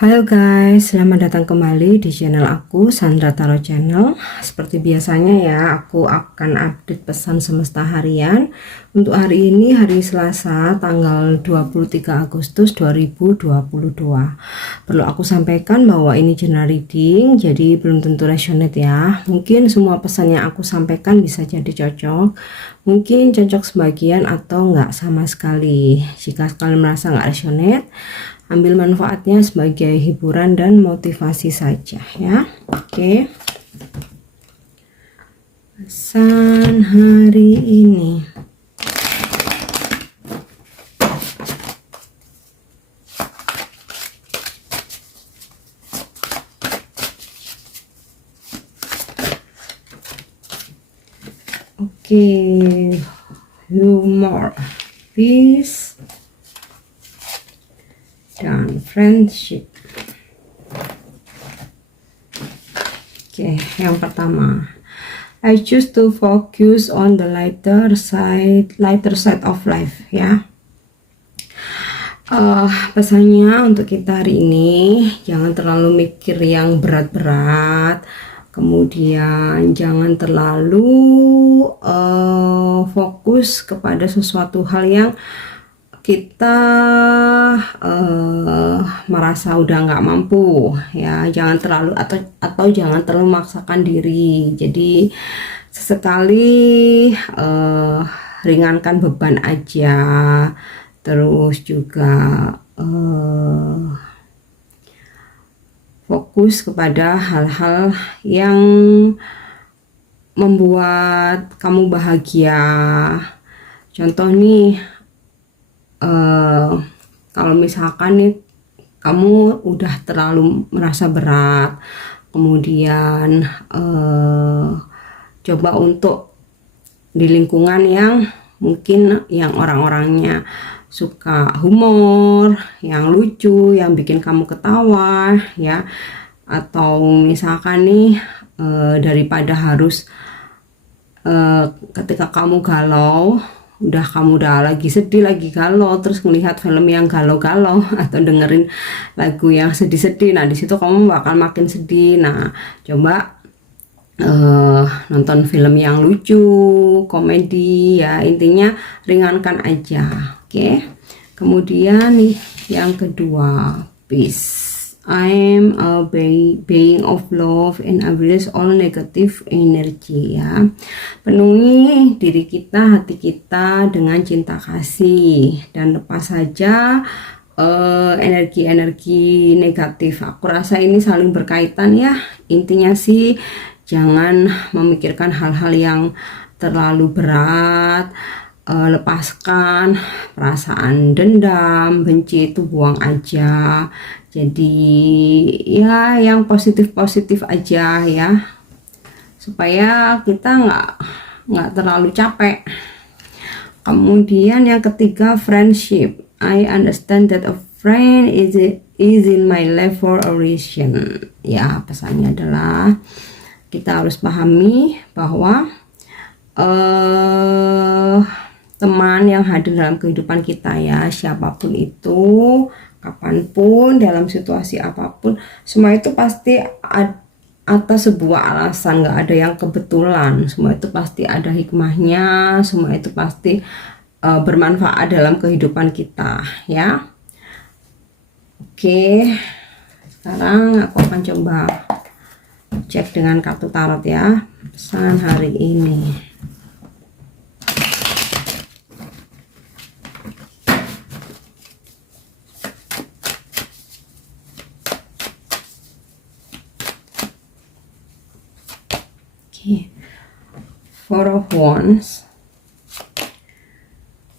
Halo guys, selamat datang kembali di channel aku, Sandra Tarot Channel. Seperti biasanya ya, aku akan update pesan semesta harian. Untuk hari ini, hari Selasa, tanggal 23 Agustus 2022. Perlu aku sampaikan bahwa ini general reading, jadi belum tentu resonate ya. Mungkin semua pesan yang aku sampaikan bisa jadi cocok. Mungkin cocok sebagian atau enggak sama sekali. Jika kalian merasa enggak resonate, ambil manfaatnya sebagai hiburan dan motivasi saja ya. Oke. Pesan hari ini. Oke. Humor, peace, dan friendship. Oke, yang pertama, I choose to focus on the lighter side of life ya. Pesannya untuk kita hari ini, jangan terlalu mikir yang berat-berat, kemudian jangan terlalu fokus kepada sesuatu hal yang kita merasa udah nggak mampu ya. Jangan terlalu atau jangan terlalu memaksakan diri. Jadi sesekali ringankan beban aja, terus juga fokus kepada hal-hal yang membuat kamu bahagia. Contoh nih, kalau misalkan nih kamu udah terlalu merasa berat, kemudian coba untuk di lingkungan yang mungkin yang orang-orangnya suka humor, yang lucu, yang bikin kamu ketawa ya, atau misalkan nih daripada harus ketika kamu galau, kamu udah lagi sedih, lagi galau, terus melihat film yang galau-galau atau dengerin lagu yang sedih-sedih, nah disitu kamu bakal makin sedih. Nah coba nonton film yang lucu, komedi ya, intinya ringankan aja. Oke. Kemudian nih yang kedua, peace. I'm a being of love and release all negative energy ya. Penuhi diri kita, hati kita dengan cinta kasih dan lepas saja energi-energi negatif. Aku rasa ini saling berkaitan ya. Intinya sih jangan memikirkan hal-hal yang terlalu berat. Lepaskan perasaan dendam, benci itu buang aja. Jadi ya yang positif-positif aja ya, supaya kita nggak terlalu capek. Kemudian yang ketiga, friendship. I understand that a friend is in my life for a reason. Ya, pesannya adalah kita harus pahami bahwa teman yang hadir dalam kehidupan kita ya, siapapun itu, kapanpun, dalam situasi apapun, semua itu pasti atas sebuah alasan, nggak ada yang kebetulan. Semua itu pasti ada hikmahnya, semua itu pasti bermanfaat dalam kehidupan kita ya. Oke, sekarang aku akan coba cek dengan kartu tarot ya, pesan hari ini. Four of Wands,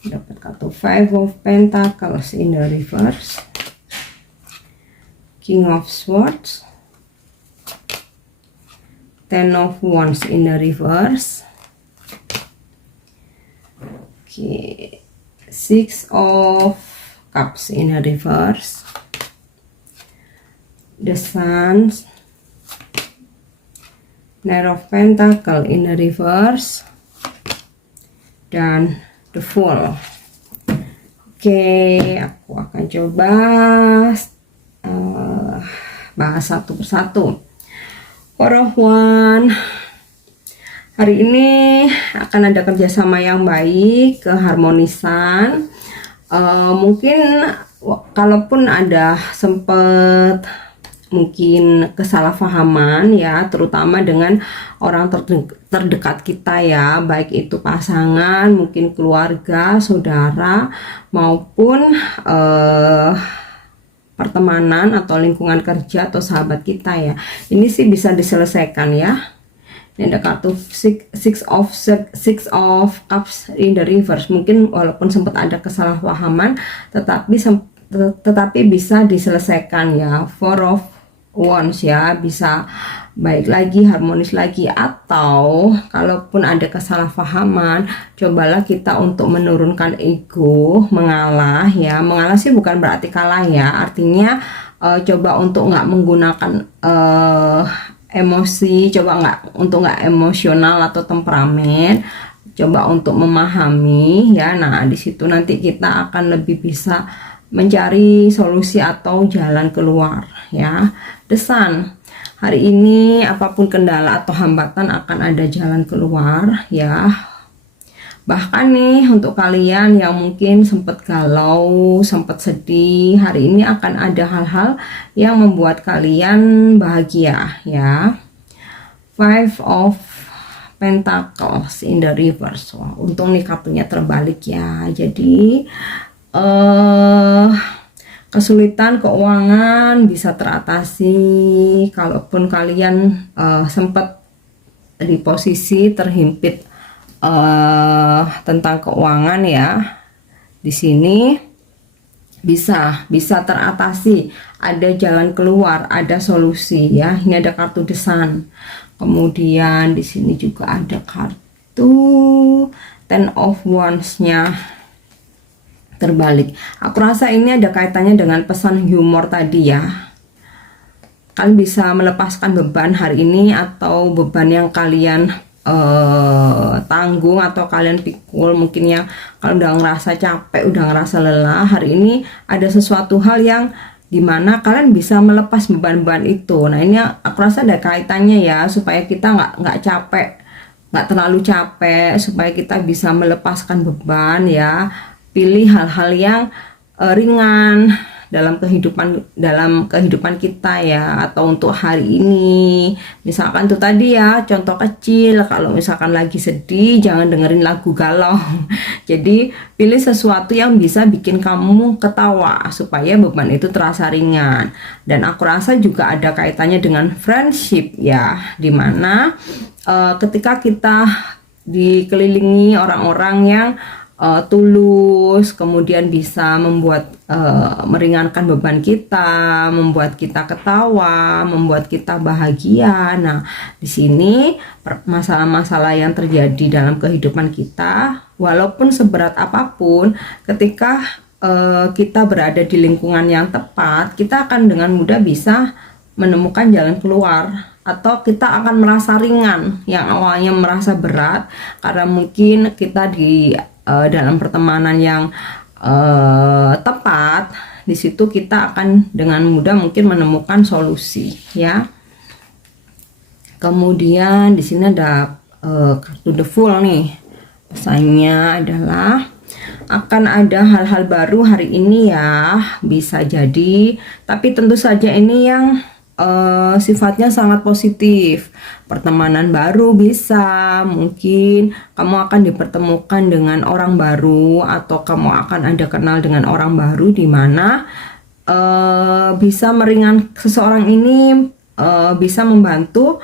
dapat kartu Five of Pentacles in the reverse, King of Swords, Ten of Wands in the reverse, Six of Cups in the reverse, the Sun, Knight of Pentacle in the reverse, dan the Fool. Oke, aku akan coba bahas satu persatu. For of One, hari ini akan ada kerjasama yang baik, keharmonisan. Mungkin kalaupun ada sempet mungkin kesalahpahaman ya, terutama dengan orang terdekat kita ya, baik itu pasangan, mungkin keluarga, saudara, maupun pertemanan atau lingkungan kerja atau sahabat kita ya. Ini sih bisa diselesaikan ya. Ini ada kartu six of cups in the reverse. Mungkin walaupun sempat ada kesalahpahaman, tetapi bisa diselesaikan ya. Four of Wands ya, bisa baik lagi, harmonis lagi. Atau kalaupun ada kesalahpahaman, cobalah kita untuk menurunkan ego, mengalah ya. Mengalah sih bukan berarti kalah ya, artinya coba untuk nggak menggunakan emosi, coba nggak emosional atau temperamen, coba untuk memahami ya. Nah, di situ nanti kita akan lebih bisa mencari solusi atau jalan keluar ya. The Sun, hari ini apapun kendala atau hambatan akan ada jalan keluar ya. Bahkan nih untuk kalian yang mungkin sempat galau, sempat sedih, hari ini akan ada hal-hal yang membuat kalian bahagia ya. Five of Pentacles in the reverse. Wah, untung nih kartunya terbalik ya. Jadi kesulitan keuangan bisa teratasi kalaupun kalian sempat di posisi terhimpit tentang keuangan ya. Di sini bisa teratasi, ada jalan keluar, ada solusi ya. Ini ada kartu The Sun. Kemudian di sini juga ada kartu Ten of Wands-nya terbalik. Aku rasa ini ada kaitannya dengan pesan humor tadi ya. Kalian bisa melepaskan beban hari ini, atau beban yang kalian tanggung atau kalian pikul. Mungkin ya kalau udah ngerasa capek, udah ngerasa lelah, hari ini ada sesuatu hal yang dimana kalian bisa melepas beban-beban itu. Nah, ini aku rasa ada kaitannya ya, supaya kita nggak capek, nggak terlalu capek, supaya kita bisa melepaskan beban ya. Pilih hal-hal yang ringan dalam kehidupan kita ya, atau untuk hari ini. Misalkan tuh tadi ya, contoh kecil, kalau misalkan lagi sedih jangan dengerin lagu galau. Jadi pilih sesuatu yang bisa bikin kamu ketawa supaya beban itu terasa ringan. Dan aku rasa juga ada kaitannya dengan friendship ya, dimana ketika kita dikelilingi orang-orang yang tulus, kemudian bisa membuat meringankan beban kita, membuat kita ketawa, membuat kita bahagia. Nah, di sini masalah-masalah yang terjadi dalam kehidupan kita, walaupun seberat apapun, ketika kita berada di lingkungan yang tepat, kita akan dengan mudah bisa menemukan jalan keluar, atau kita akan merasa ringan yang awalnya merasa berat karena mungkin kita di dalam pertemanan yang tepat. Di situ kita akan dengan mudah mungkin menemukan solusi ya. Kemudian di sini ada kartu The Fool nih. Pesannya adalah akan ada hal-hal baru hari ini ya, bisa jadi, tapi tentu saja ini yang sifatnya sangat positif. Pertemanan baru bisa, mungkin kamu akan dipertemukan dengan orang baru, atau kamu akan ada kenal dengan orang baru, di mana bisa meringankan seseorang ini, bisa membantu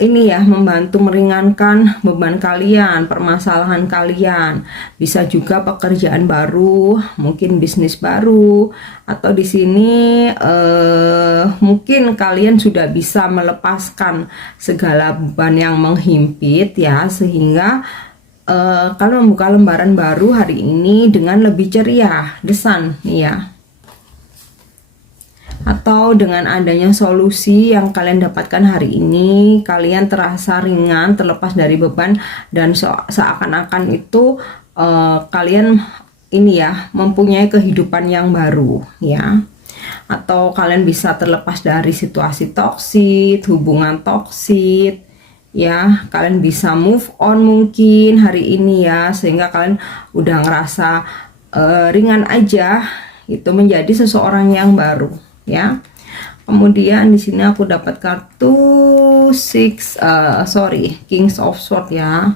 ini ya, membantu meringankan beban kalian, permasalahan kalian. Bisa juga pekerjaan baru, mungkin bisnis baru, atau di sini mungkin kalian sudah bisa melepaskan segala beban yang menghimpit ya, sehingga kalian membuka lembaran baru hari ini dengan lebih ceria. The Sun nih ya. Atau dengan adanya solusi yang kalian dapatkan hari ini, kalian terasa ringan, terlepas dari beban, dan seakan-akan itu kalian ini ya, mempunyai kehidupan yang baru ya. atau kalian bisa terlepas dari situasi toksik, hubungan toksik ya. Kalian bisa move on mungkin hari ini ya, sehingga kalian udah ngerasa ringan aja itu menjadi seseorang yang baru ya. Kemudian di sini aku dapat kartu Kings of Swords ya.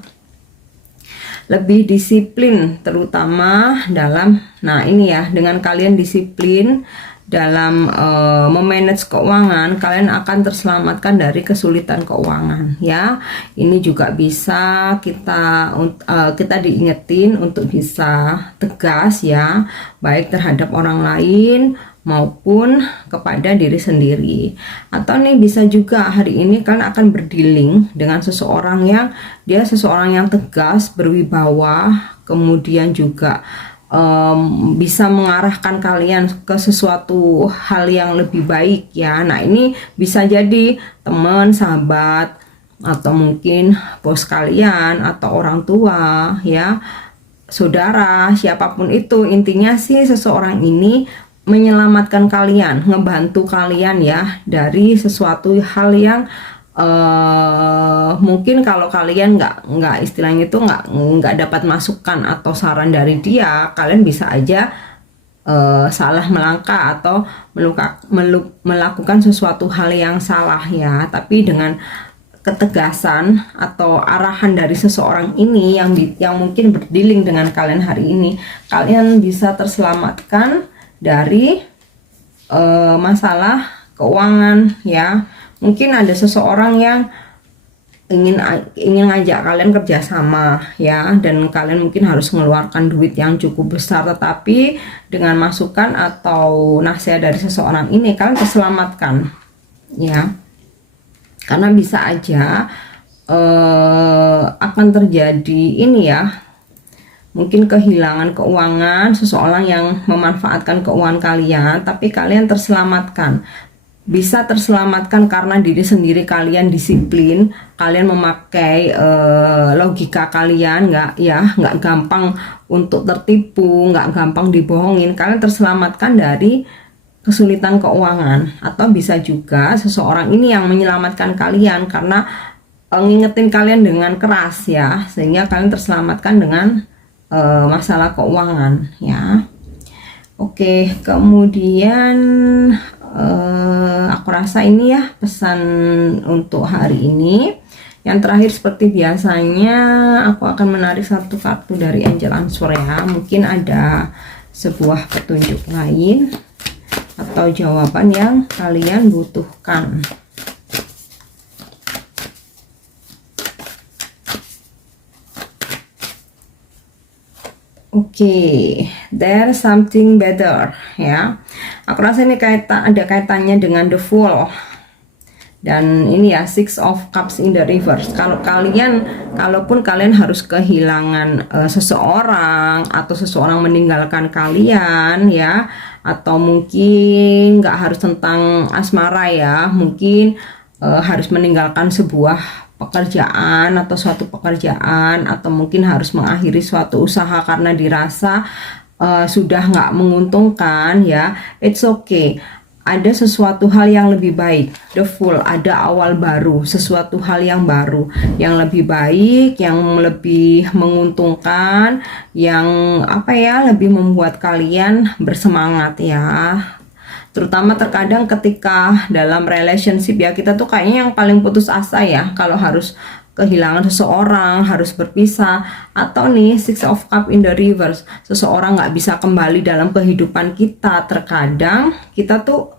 Lebih disiplin terutama dalam, nah ini ya, dengan kalian disiplin dalam memanage keuangan, kalian akan terselamatkan dari kesulitan keuangan ya. Ini juga bisa kita diingetin untuk bisa tegas ya, baik terhadap orang lain maupun kepada diri sendiri. Atau nih bisa juga hari ini kalian akan berdealing dengan seseorang yang tegas, berwibawa, kemudian juga bisa mengarahkan kalian ke sesuatu hal yang lebih baik ya. Nah ini bisa jadi teman, sahabat, atau mungkin bos kalian, atau orang tua ya, saudara, siapapun itu. Intinya sih seseorang ini menyelamatkan kalian, ngebantu kalian ya dari sesuatu hal yang mungkin kalau kalian nggak istilahnya itu nggak dapat masukan atau saran dari dia, kalian bisa aja salah melangkah atau melakukan sesuatu hal yang salah ya. Tapi dengan ketegasan atau arahan dari seseorang ini yang mungkin berdealing dengan kalian hari ini, kalian bisa terselamatkan dari masalah keuangan ya. Mungkin ada seseorang yang ingin ngajak kalian kerjasama ya, dan kalian mungkin harus mengeluarkan duit yang cukup besar, tetapi dengan masukan atau nasihat dari seseorang ini kalian terselamatkan ya. Karena bisa aja akan terjadi ini ya, mungkin kehilangan keuangan, seseorang yang memanfaatkan keuangan kalian, tapi kalian terselamatkan. Bisa terselamatkan karena diri sendiri kalian disiplin, kalian memakai logika kalian, nggak gampang untuk tertipu, nggak gampang dibohongin. Kalian terselamatkan dari kesulitan keuangan. Atau bisa juga seseorang ini yang menyelamatkan kalian karena ngingetin kalian dengan keras ya, sehingga kalian terselamatkan dengan masalah keuangan ya. Oke, kemudian aku rasa ini ya pesan untuk hari ini. Yang terakhir seperti biasanya aku akan menarik satu kartu dari Angel Answer ya. Mungkin ada sebuah petunjuk lain atau jawaban yang kalian butuhkan. Oke, there's something better ya. Aku rasa ini ada kaitannya dengan the Fool. Dan ini ya Six of Cups in the reverse. Kalaupun kalian harus kehilangan seseorang, atau seseorang meninggalkan kalian ya, atau mungkin nggak harus tentang asmara ya, mungkin harus meninggalkan sebuah pekerjaan atau suatu pekerjaan, atau mungkin harus mengakhiri suatu usaha karena dirasa sudah nggak menguntungkan ya. It's okay, ada sesuatu hal yang lebih baik. The Fool, ada awal baru, sesuatu hal yang baru, yang lebih baik, yang lebih menguntungkan, yang lebih membuat kalian bersemangat ya. Terutama terkadang ketika dalam relationship ya, kita tuh kayaknya yang paling putus asa ya kalau harus kehilangan seseorang, harus berpisah. Atau nih Six of Cups in the reverse, seseorang nggak bisa kembali dalam kehidupan kita. Terkadang kita tuh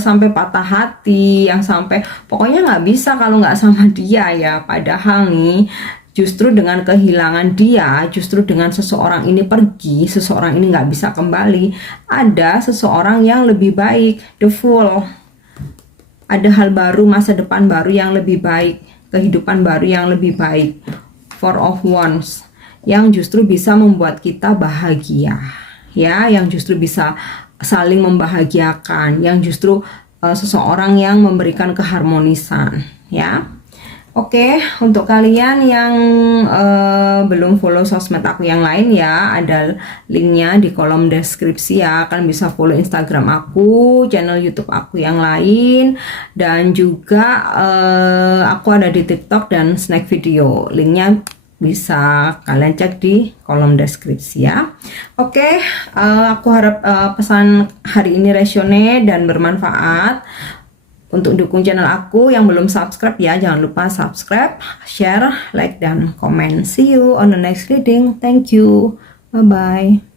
sampai patah hati, yang sampai pokoknya nggak bisa kalau nggak sama dia ya. Padahal nih justru dengan kehilangan dia, justru dengan seseorang ini pergi, seseorang ini nggak bisa kembali, ada seseorang yang lebih baik. The Fool, ada hal baru, masa depan baru yang lebih baik, kehidupan baru yang lebih baik. Four of Wands, yang justru bisa membuat kita bahagia ya, yang justru bisa saling membahagiakan, yang justru seseorang yang memberikan keharmonisan ya. Oke, untuk kalian yang belum follow sosmed aku yang lain ya, ada linknya di kolom deskripsi ya. Kalian bisa follow Instagram aku, channel YouTube aku yang lain, dan juga aku ada di TikTok dan Snack Video. Linknya bisa kalian cek di kolom deskripsi ya. Oke, aku harap pesan hari ini resone dan bermanfaat. Untuk dukung channel aku yang belum subscribe ya, jangan lupa subscribe, share, like, dan komen. See you on the next reading. Thank you. Bye-bye.